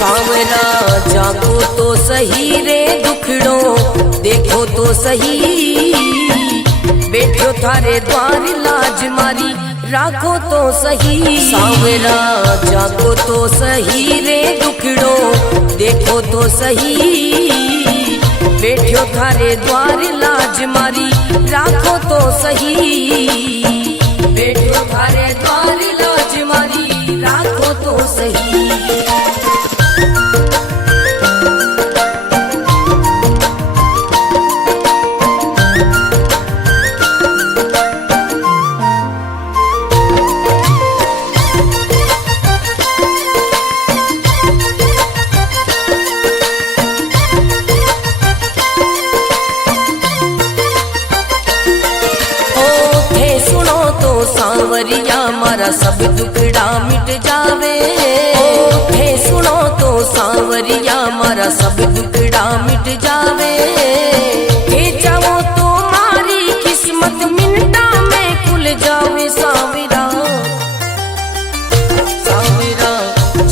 सांवरा जागो तो सही रे दुखड़ो देखो तो सही, बैठो थारे द्वार लाज मारी राखो तो सही। सांवरा जागो तो सही रे दुखड़ो देखो तो सही, बैठो थारे द्वार लाज मारी राखो तो सही, बैठो थारे द्वार लाज मारी राखो तो सही। सांवरिया मारा सब दुखड़ा मिट जावे, थे सुनो तो सांवरिया मारा सब दुखड़ा मिट जावे, थे जाओ तो मारी किस्मत मिनटा में खुल जावे। सांवरा सांवरा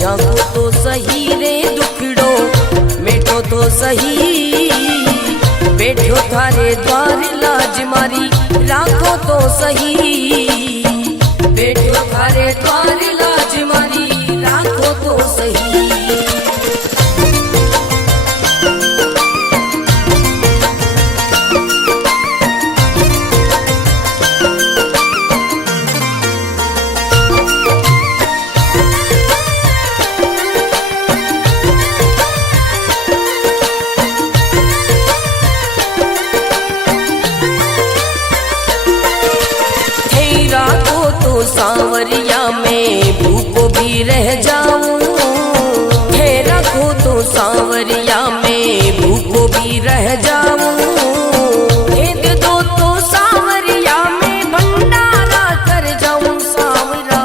जागो तो सही रे दुखड़ो मिटो तो सही, बैठो थारे द्वार लाज मारी राखो तो सही, बैठो थारे द्वार लाज मारी राखो तो सही। सांवरिया में भूखो भी रह जाऊं, है रखो तो सांवरिया में भूखो भी रह जाऊं, भेद दो तो सांवरिया में भंडारा कर जाऊं। सांवरा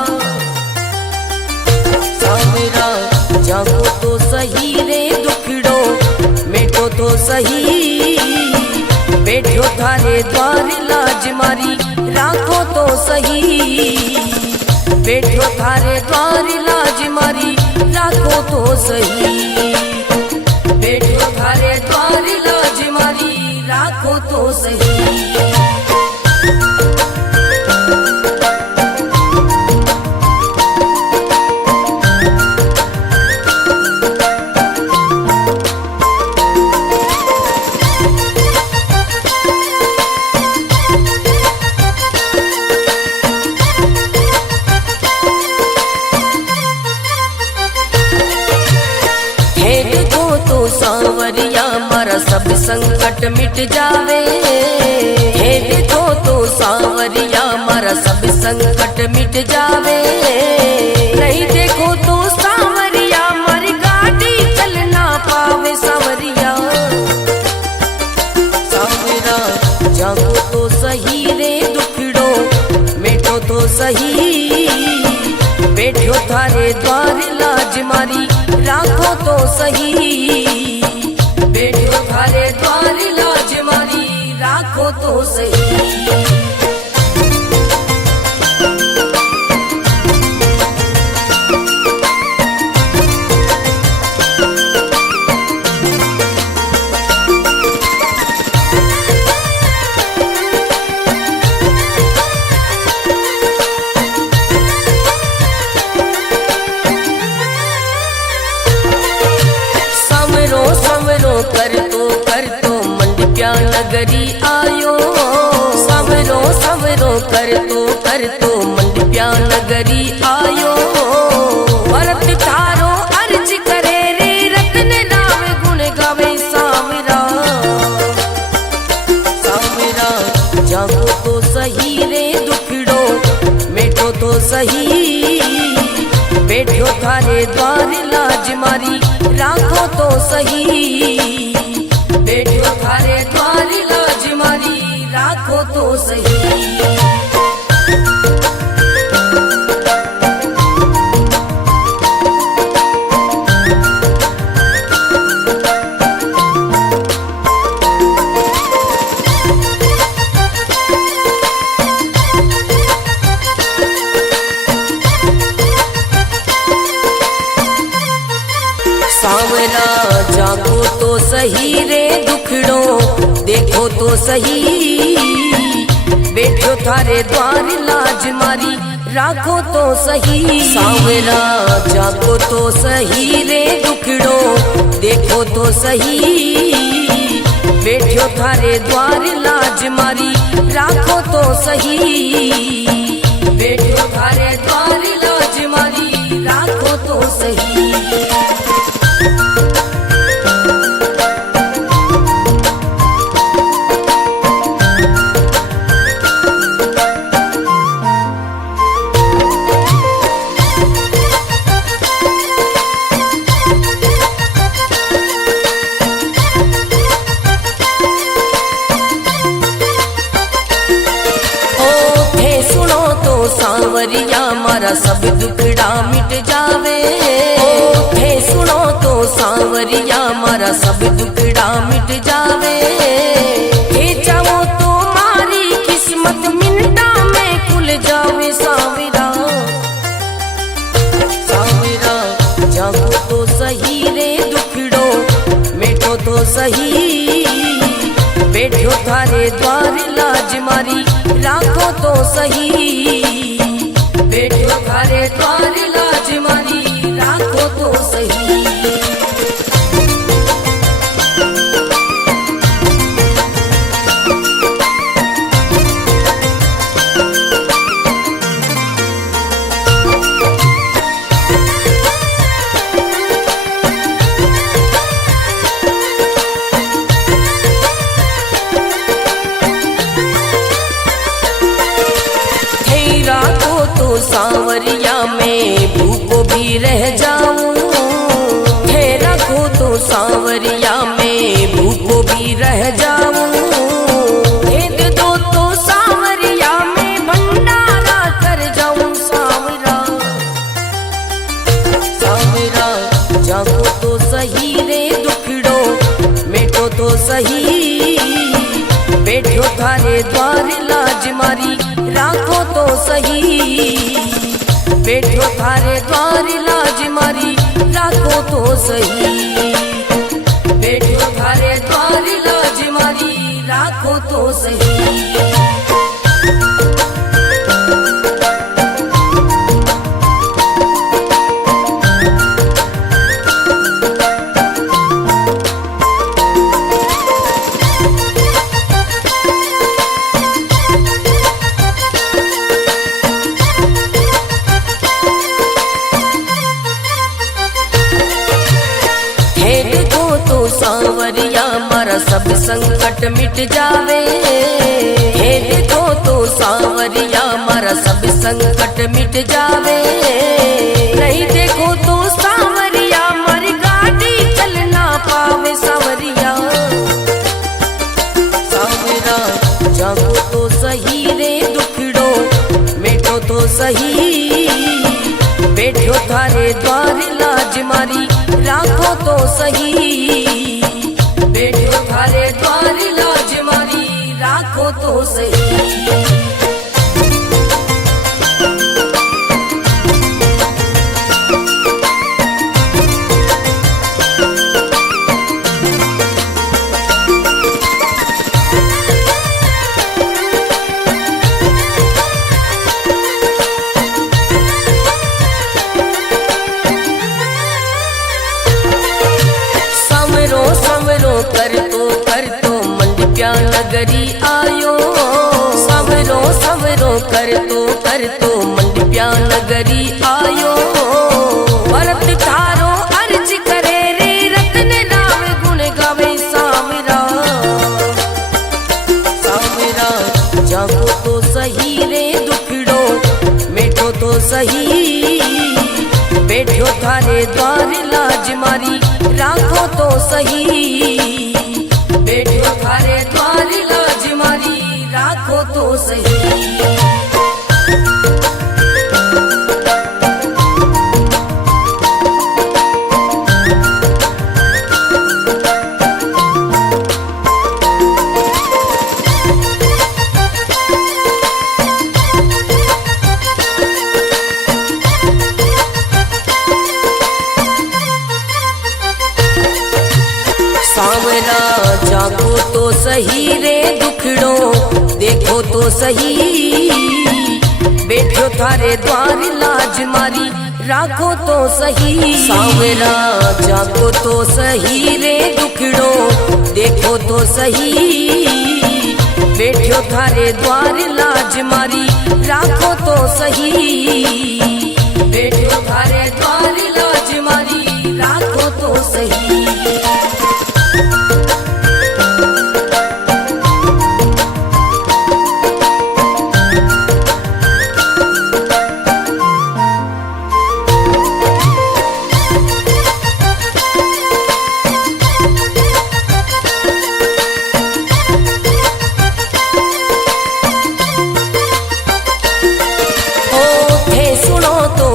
सांवरा जागो तो सही रे दुखड़ो मिटो तो सही, बैठो थारे द्वार लाज मारी राखो तो सही, बैठो थारे द्वार लाज मारी राखो तो सही, बैठो थारे द्वार लाज मारी राखो तो सही। सांवरिया मारा सब संकट मिट जावे, हे देखो तो सांवरिया मारा सब संकट मिट जावे, नहीं देखो तो सांवरिया मारी गाड़ी चल ना पावे। सांवरिया सांवरा जागो तो सही रे दुखड़ो मिटो तो सही, बैठो थारे द्वार लाज मारी राखो तो सही, बैठो थारे द्वार लाज मारी राखो तो सही। कर तो मंडप्या नगरी आयो, सांवरो सांवरो कर तो मंडप्या नगरी आयो, भरत थारो अर्ज करे रे रत्न राम गुण गावे। सांवरा सांवरा जागो तो सही रे दुखड़ो मिटो तो सही, बैठो थारे द्वार लाज मारी राखो तो सही, बैठो थारे द्वार लाज मारी राखो तो सही। सावरा जागो तो सही रे दुखड़ो देखो तो सही, बैठो थारे द्वार लाज मारी राखो तो सही। सावरा जागो तो सही रे दुखड़ो देखो तो सही, बैठो थारे द्वार लाज मारी राखो तो सही, बैठो थारे द्वार लाज मारी राखो तो सही। सांवरिया मारा सब दुखड़ा मिट जावे, हे सुनो तो सांवरिया मारा सब दुखड़ा मिट जावे, हे चाहो तो मारी किस्मत मिनटा में खुल जावे। सांवरा सांवरा जागो तो सही रे दुखड़ो मिटो तो सही, बैठो थारे द्वार लाज मारी राखो तो सही, बैठो थारे द्वार लाज मारी राखो तो सही। सांवरिया में भूखो भी रह जाऊं, हे रखो तो सांवरिया में भूखो भी रह जाऊं, भेद दो तो सांवरिया में भंडारा कर जाऊं। सांवरा सांवरा जागो तो सही रे दुखड़ो मिटो तो सही, बैठो थारे द्वार लाज मारी राखो तो सही, बैठो थारे द्वार लाज मारी राखो तो सही, बैठो थारे द्वार लाज मारी राखो तो सही। सांवरिया मारा सब संकट मिट जावे, हे देखो तो सांवरिया मारा सब संकट मिट जावे, नहीं देखो तो सांवरिया मारी गाड़ी चल ना पावे। सांवरिया सांवरा जागो तो सही रे दुखड़ो मिटो तो सही, बैठो थारे द्वार लाज मारी राखो तो सही, बैठो थारे द्वार लाज मारी राखो तो सही। कर तो मंडप्या नगरी आयो, सवरो सवरो कर तो मंडप्या नगरी आयो, भरत थारो अर्ज करे रे रतन राम गुण गावे। सांवरा सांवरा जागो तो सही रे दुखड़ो मिटो तो सही, बैठो थारे द्वार लाज मारी राखो तो सही, बैठो थारे द्वार लाज मारी राखो तो सही। सांवरा जागो तो सही रे दुखड़ो देखो तो सही, बैठो थारे द्वार लाज मारी राखो तो सही। सांवरा जागो तो सही रे दुखड़ो देखो तो सही, बैठो थारे द्वार लाज मारी राखो तो सही, बैठो थारे द्वार लाज मारी राखो तो सही।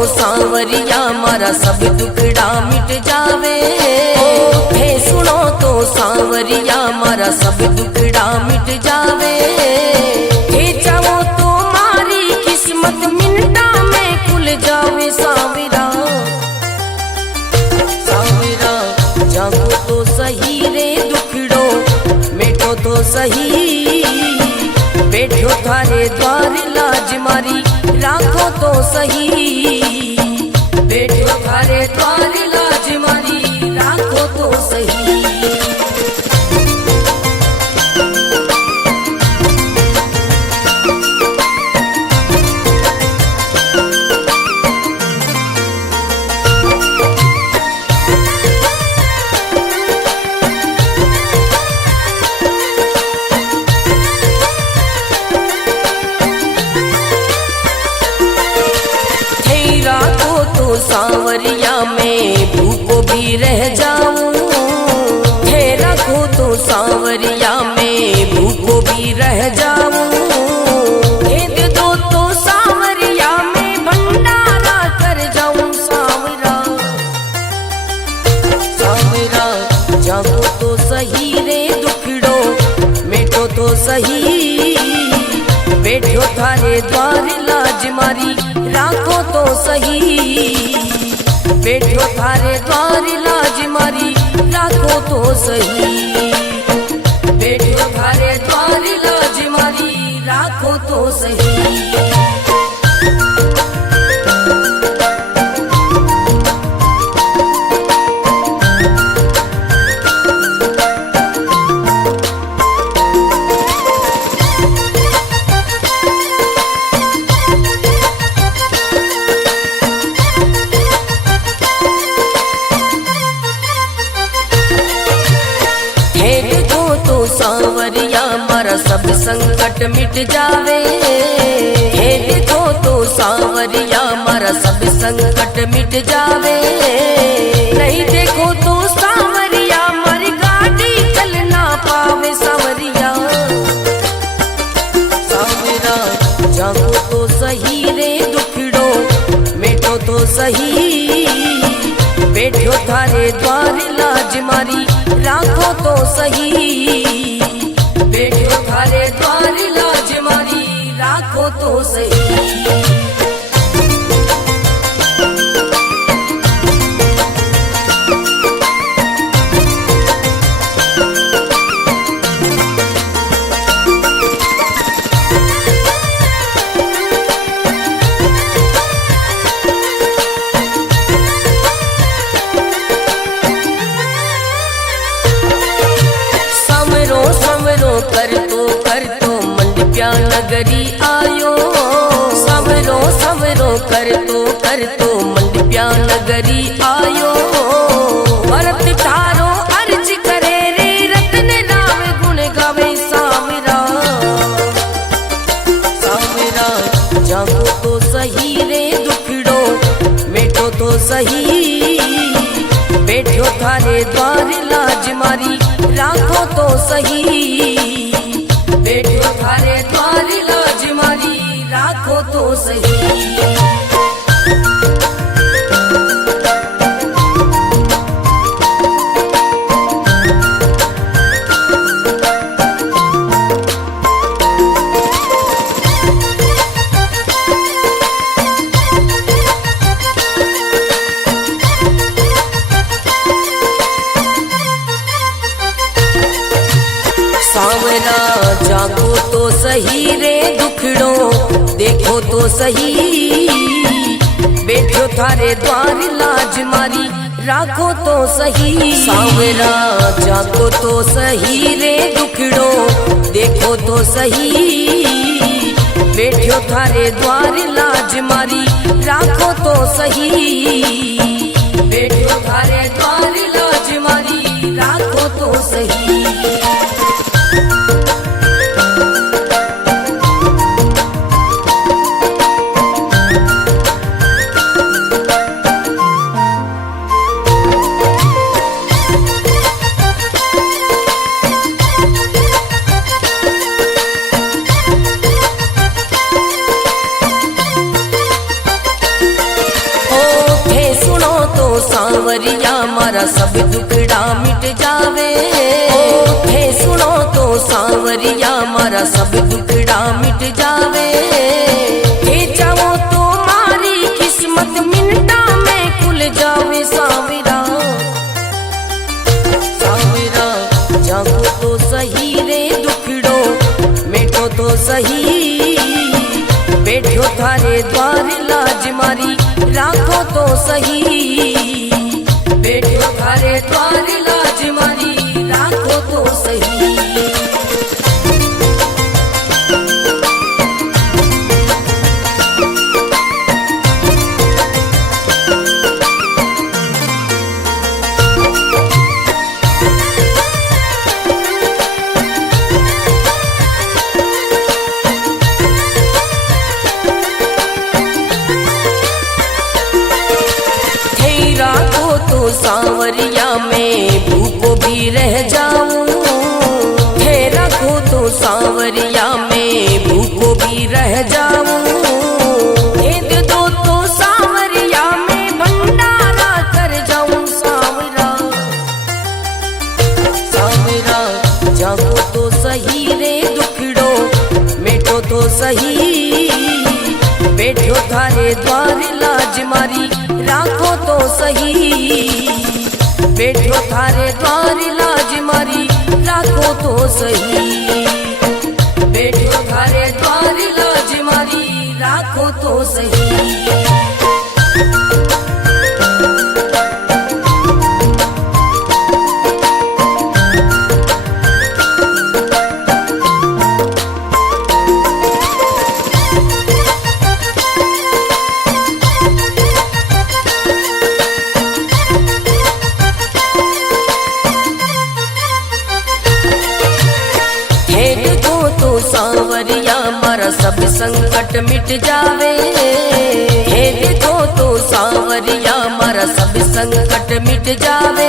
सांवरिया मारा सब दुखड़ा मिट जावे, हे सुनो तो सांवरिया मारा सब दुखड़ा मिट जावे, हे चाहो तो मारी किस्मत मिनटा में खुल जावे। सांवरा सांवरा जागो तो सही रे दुखड़ो मिटो तो सही, बैठो थारे द्वार लाज मारी राखो तो सही, बैठो थारे द्वार लाज मारी राखो तो सही। सांवरिया में भूखो भी रह जाऊं, हे रखो तो सांवरिया में भूखो भी रह जाऊं, हे दे दो तो सांवरिया में भंडारा कर जाऊं। सांवरा सांवरा जागो तो सही रे दुखड़ो मिटो तो सही, बैठो थारे द्वार लाज मारी राखो तो सही, बैठो थारे द्वार लाज मारी राखो तो सही, बैठो थारे द्वार लाज मारी राखो तो सही। सांवरिया मारा सब संकट मिट जावे, हे देखो तो सांवरिया मारा सब संकट मिट जावे, नहीं देखो तो सांवरिया मारी गाड़ी चल ना पावे। सांवरिया सांवरा जागो तो सही रे दुखड़ो मिटो तो सही, बैठो थारे द्वार लाज मारी राखो तो सही, बैठो थारे द्वार लाज मारी राखो तो सही। कर तो मंडप्या नगरी आयो, सवरो सवरो कर तो मंडप्या नगरी आयो, भरत थारो अर्ज करे रे रतन राम गुण गावे। सांवरा सांवरा जागो तो सही रे दुखड़ो मिटो तो सही, बैठो थारे द्वार लाज मारी राखो तो सही, बैठो थारे द्वार लाज मारी राखो तो सही। जाको तो सही रे दुखड़ो देखो तो सही, बैठो थारे द्वार लाज मारी राखो तो सही। सांवरा जाको तो सही रे दुखड़ो देखो तो सही, बैठो थारे द्वार लाज मारी राखो तो सही, बैठो थारे द्वार लाज मारी राखो तो सही। सांवरिया मारा सब दुखड़ा मिट जावे, हे सुनो तो सांवरिया मारा सब दुखड़ा मिट जावे। हे चाहो तो मारी किस्मत मिनटा में खुल जावे। सांवरा सांवरा जागो तो सही रे दुखड़ो मिटो तो सही, बैठो थारे द्वार लाज मारी राखो तो सही, बैठो थारे द्वार लाज मारी राखो तो सही। सांवरिया में भूखो भी रह जाऊं, थे रखो तो सांवरिया में भूखो भी रह जाऊं। भेद दो तो सांवरिया में भंडारा कर जाऊं। सांवरा सांवरा जागो तो सही रे दुखड़ो मिटो तो सही, बैठो थारे द्वार लाज मारी राखो तो सही, बैठो थारे द्वार लाज मारी राखो तो सही, बैठो थारे द्वार लाज मारी राखो तो सही। सांवरिया मारा सब संकट मिट जावे, हे देखो तो सांवरिया मारा सब संकट मिट जावे।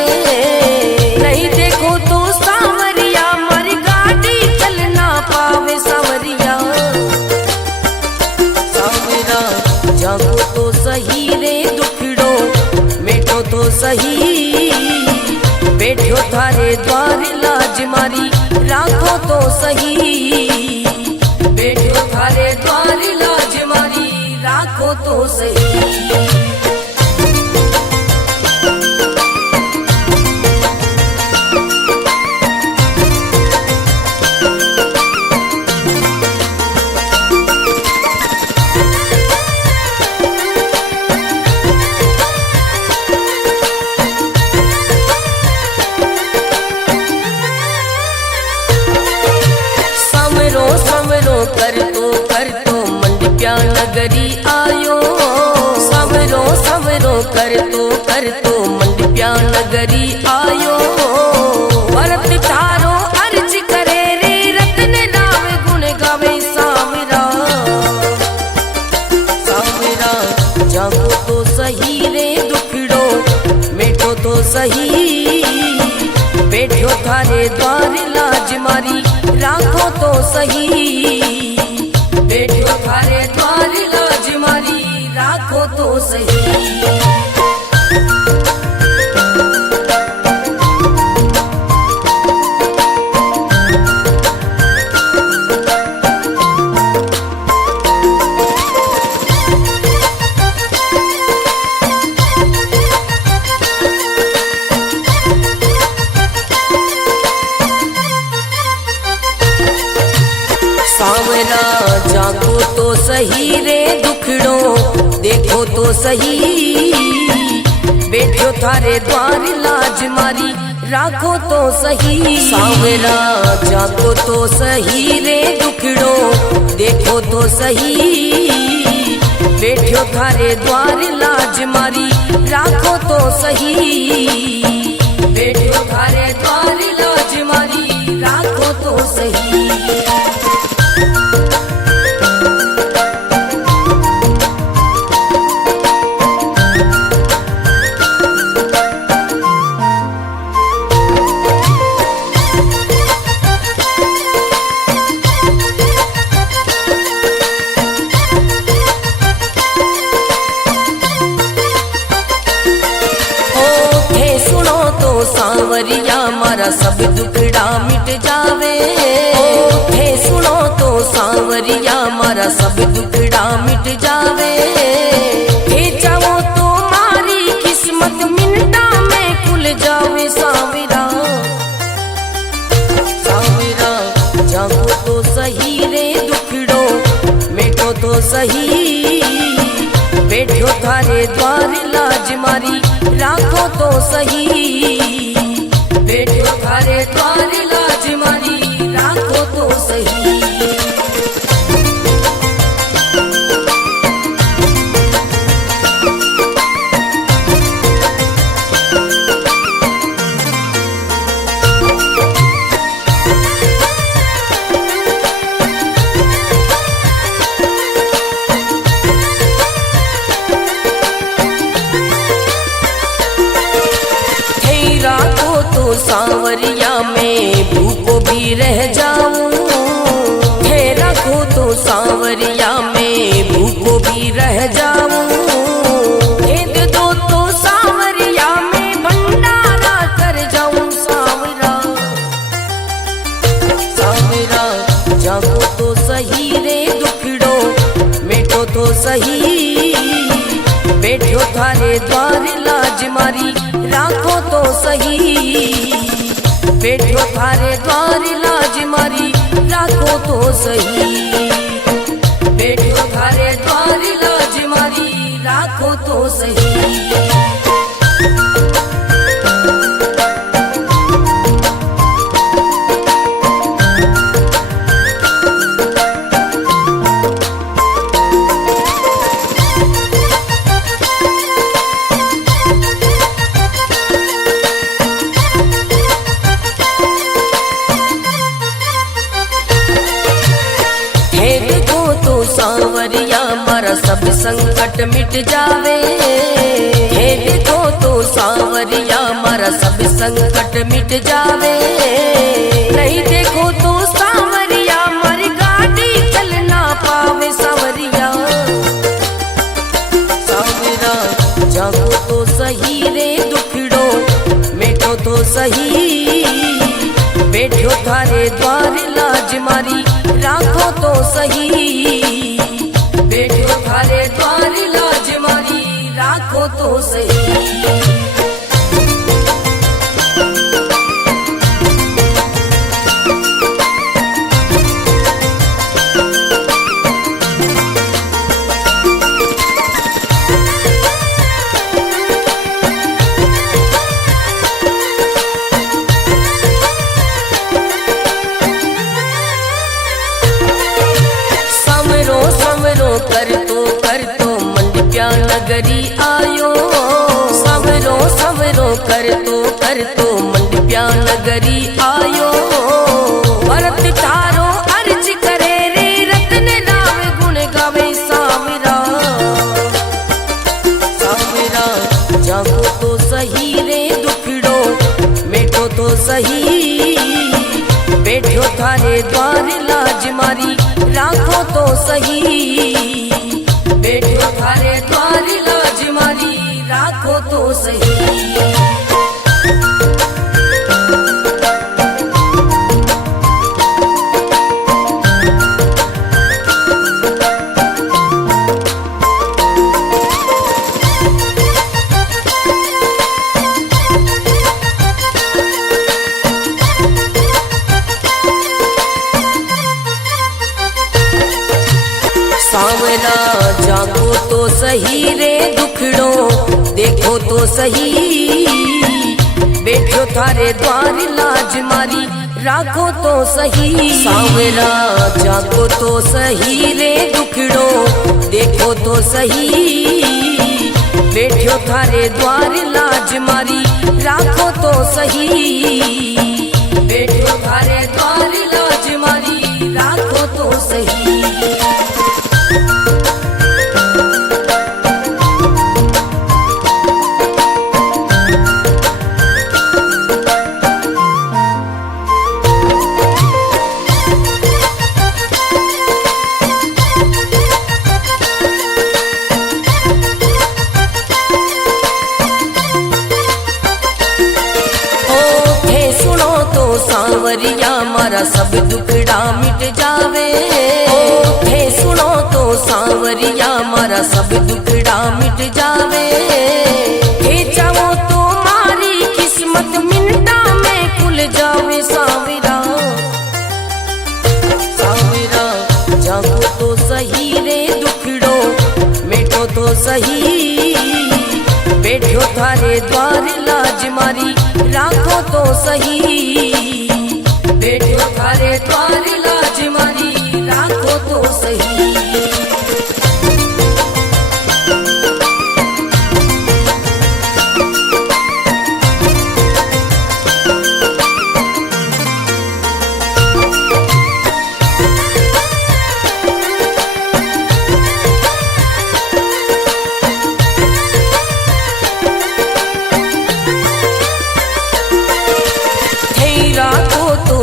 नहीं देखो तो सांवरिया मारी गाड़ी चल ना पावे। सांवरिया सांवरा जागो तो सही रे दुखड़ो मिटो तो सही, बैठो थारे द्वार लाज मारी राखो तो सही, बैठो थारे द्वार लाज मारी राखो तो सही। कर तो मंडप्या नगरी आयो, सवरो सवरो कर तो मंडप्या नगरी आयो। भरत तारो अर्ज करे रे रतन नाम गुण गावे। सांवरा सांवरा जागो तो सही रे दुखड़ो मिटो तो सही, बैठो थारे द्वार लाज मारी राखो तो सही, बैठो थारे द्वार लाज मारी राखो तो सही। सही रे दुखड़ो देखो तो सही, बैठो थारे द्वार लाज मारी राखो तो सही। सांवरा जागो तो सही रे दुखड़ो देखो तो सही, बैठो थारे द्वार लाज मारी राखो तो सही, बैठो थारे द्वार लाज मारी राखो तो सही। सांवरिया मारा सब दुखड़ा मिट जावे, थे सुनो तो सांवरिया मारा सब दुखड़ा मिट जावे, थे चाहो तो मारी किस्मत मिनटा में खुल जावे। सांवरा सांवरा जागो तो सही रे दुखड़ो मिटो तो सही, बैठो थारे द्वार लाज मारी राखो तो सही, बैठो थारे द्वार लाज मारी राखो तो सही। सांवरिया में भूखो भी रह जाऊं, है रखो तो सांवरिया में भूखो भी रह जाऊं, भेद दो तो सांवरिया में भंडारा कर जाऊं। सांवरा सांवरा जागो तो सही रे दुखड़ो मिटो तो सही, बैठो थारे द्वार लाज मारी राखो तो सही, बैठो थारे द्वार लाज मारी राखो तो सही, बैठो थारे द्वार लाज मारी राखो तो सही। सांवरिया मारा सब संकट मिट जावे, हे देखो तो सांवरिया मारा सब संकट मिट जावे, नहीं देखो तो सांवरिया मारी गाड़ी चल ना पावे। सांवरिया सांवरा जागो तो सही रे दुखड़ो मिटो तो सही, बैठो थारे द्वार लाज मारी राखो तो सही, बैठो थारे द्वार लाज मारी राखो तो सही। कर तो मंडप्या नगरी आयो, समरो समरो कर तो मंडप्या नगरी आयो, भरत तारो अर्ज करे रे रतन राम गुण गावे। सांवरा सांवरा जागो तो सही रे दुखड़ो मिटो तो सही, बैठो थारे द्वार लाज मारी राखो तो सही, बैठो थारे द्वार लाज मारी राखो तो सही। सही, बैठो थारे द्वार लाज मारी राखो तो सही। सांवरा जागो तो सही रे दुखड़ो देखो तो सही, बैठो थारे द्वार लाज मारी राखो तो सही, बैठो थारे द्वार लाज मारी राखो तो सही। सांवरिया मारा सब दुखड़ा मिट जावे, हे सुनो तो सांवरिया मारा सब दुखड़ा मिट जावे, हे चाहो तो मारी किस्मत मिनटा में खुल जावे। सांवरा सांवरा जागो तो सही रे दुखड़ो मिटो तो सही, बैठो थारे द्वार लाज मारी राखो तो सही, बैठो थारे द्वार लाज मारी राखो तो सही।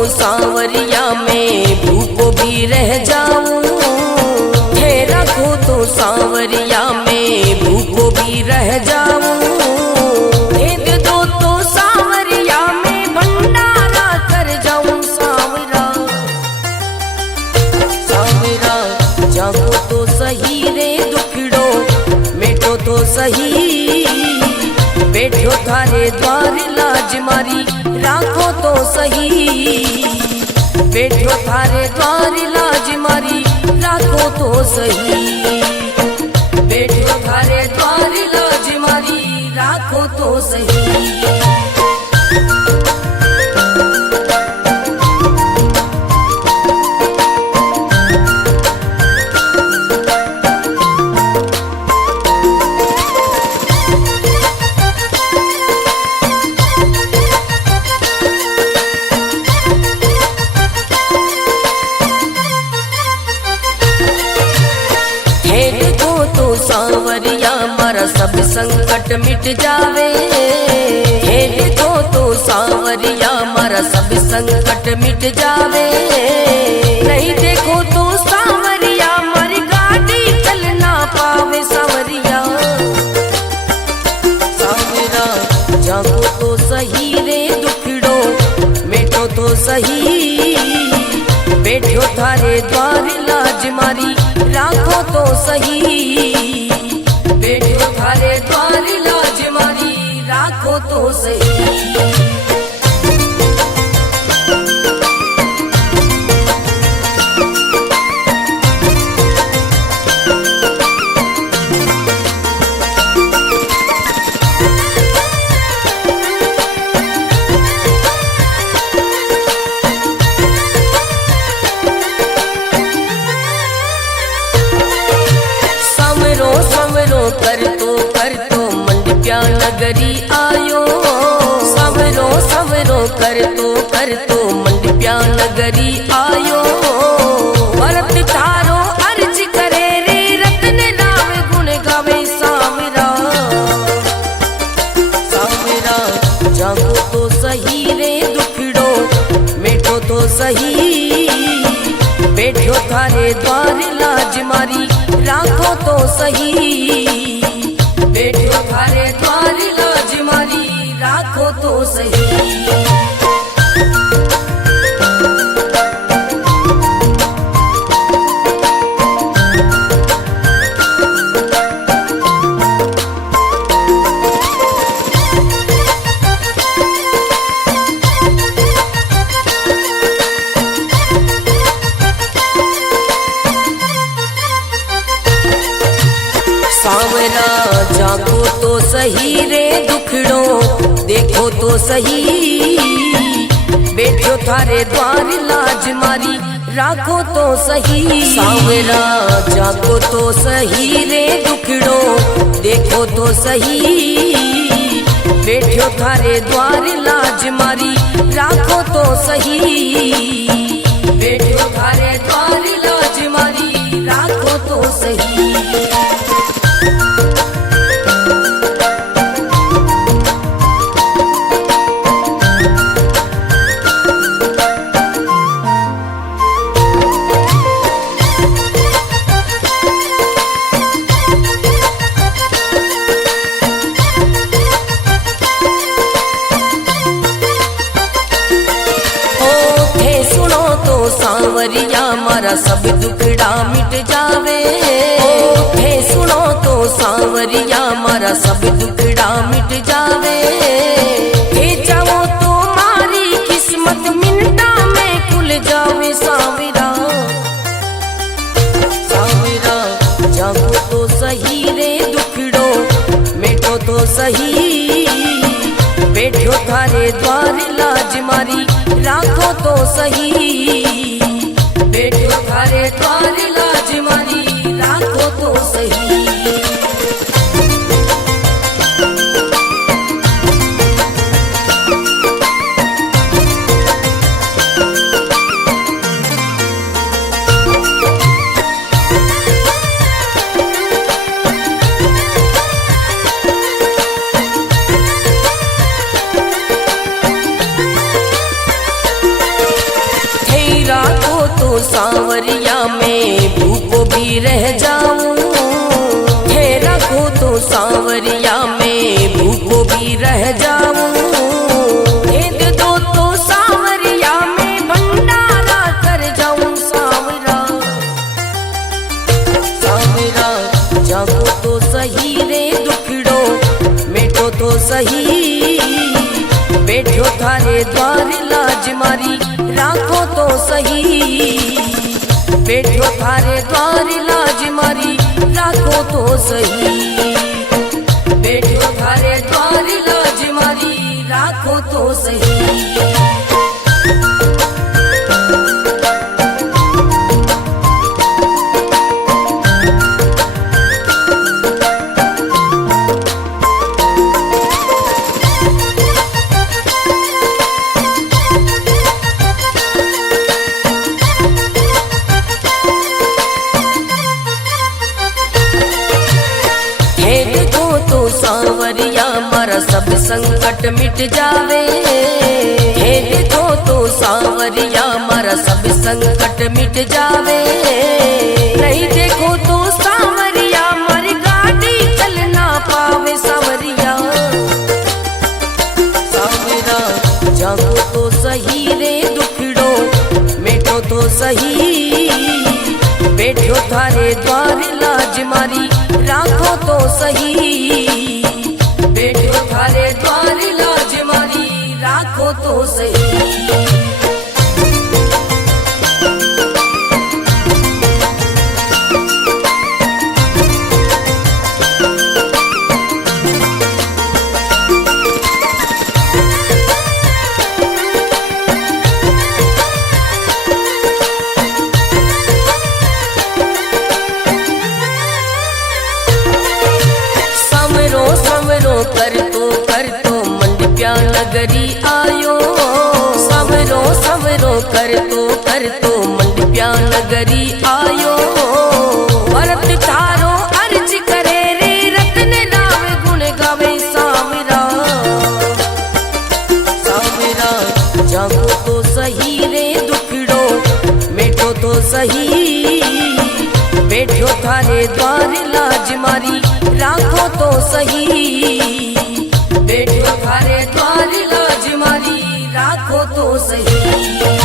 सांवरिया में भूखो भी रह जाऊं, हे रखो तो सांवरिया में भूखो भी रह जाऊं, भेद दो तो सांवरिया में भंडारा कर जाऊं। सांवरा सांवरा जागो तो सही रे दुखड़ो मिटो तो सही, बैठो थारे द्वार लाज मारी राखो तो सही, बैठो थारे द्वार लाज मारी राखो तो सही, बैठो थारे द्वार लाज मारी राखो तो सही। सांवरिया मारा सब संकट मिट जावे, हे देखो तो सांवरिया मारा सब संकट मिट जावे, नहीं देखो तो सांवरिया मारी गाड़ी चल ना पावे। सांवरिया सांवरा जागो तो सही रे दुखड़ो मिटो तो सही, बैठो थारे द्वार लाज मारी राखो तो सही, बैठो थारे द्वार लाज मारी राखो तो सही। कर तो मंडप्या नगरी आयो, सवरो सवरो कर तो मंडप्या नगरी आयो, भरत थारो अर्ज करे रे रतन राम गुण गावे। सांवरा सांवरा जागो तो सही रे दुखड़ो मिटो तो सही, बैठो थारे द्वार लाज मारी राखो तो सही, बैठो थारे द्वार लाज मारी राखो तो सही। सांवरा जागो तो सही रे दुख तो सही, बैठो थारे द्वार लाज मारी राखो तो सही। सांवरा जागो तो सही रे दुखड़ो देखो तो सही, बैठो थारे द्वार लाज मारी राखो तो सही, बैठो थारे द्वार लाज मारी राखो तो सही। सांवरिया मारा सब दुखड़ा मिट जावे, हे सुनो तो सांवरिया मारा सब दुखड़ा मिट जावे। हे जाओ तो मारी किस्मत मिनटा में खुल जावे। सांवरा सांवरा जागो तो सही रे दुखड़ो मिटो तो सही, बैठो थारे द्वार लाज मारी राखो तो सही, बैठो थारे द्वार लाज मारी राखो तो सही। सांवरिया में भूखो भी रह जाऊं, हे रखो तो सांवरिया में भूखो भी रह जाऊं। हे दे दो तो सांवरिया में भंडारा कर जाऊं। सांवरा सांवरा जागो तो सही रे दुखड़ो मिटो तो सही, बैठो थारे द्वार लाज मारी राखो तो सही, बैठो थारे द्वार लाज मारी राखो तो सही, बैठो थारे द्वार लाज मारी राखो तो सही। सांवरिया मारा सब संकट मिट जावे, हे देखो तो सांवरिया मारा सब संकट मिट जावे। नहीं देखो तो सांवरिया मारी गाड़ी चल ना पावे। सांवरिया सांवरा जागो तो सही रे दुखड़ो मिटो तो सही, बैठो थारे द्वार लाज मारी राखो तो सही, बैठो थारे द्वार लाज मारी राखो तो सही। कर तो मंडप्या नगरी आयो, समरो समरो कर तो मंडप्या नगरी आयो। भरत थारो अर्ज करे रे रतन राव गुण गावे। सांवरा सांवरा जागो तो सही रे दुखड़ो मिटो तो सही, बैठो थारे द्वार लाज मारी राखो तो सही, बैठो थारे द्वार लाज मारी राखो तो सही।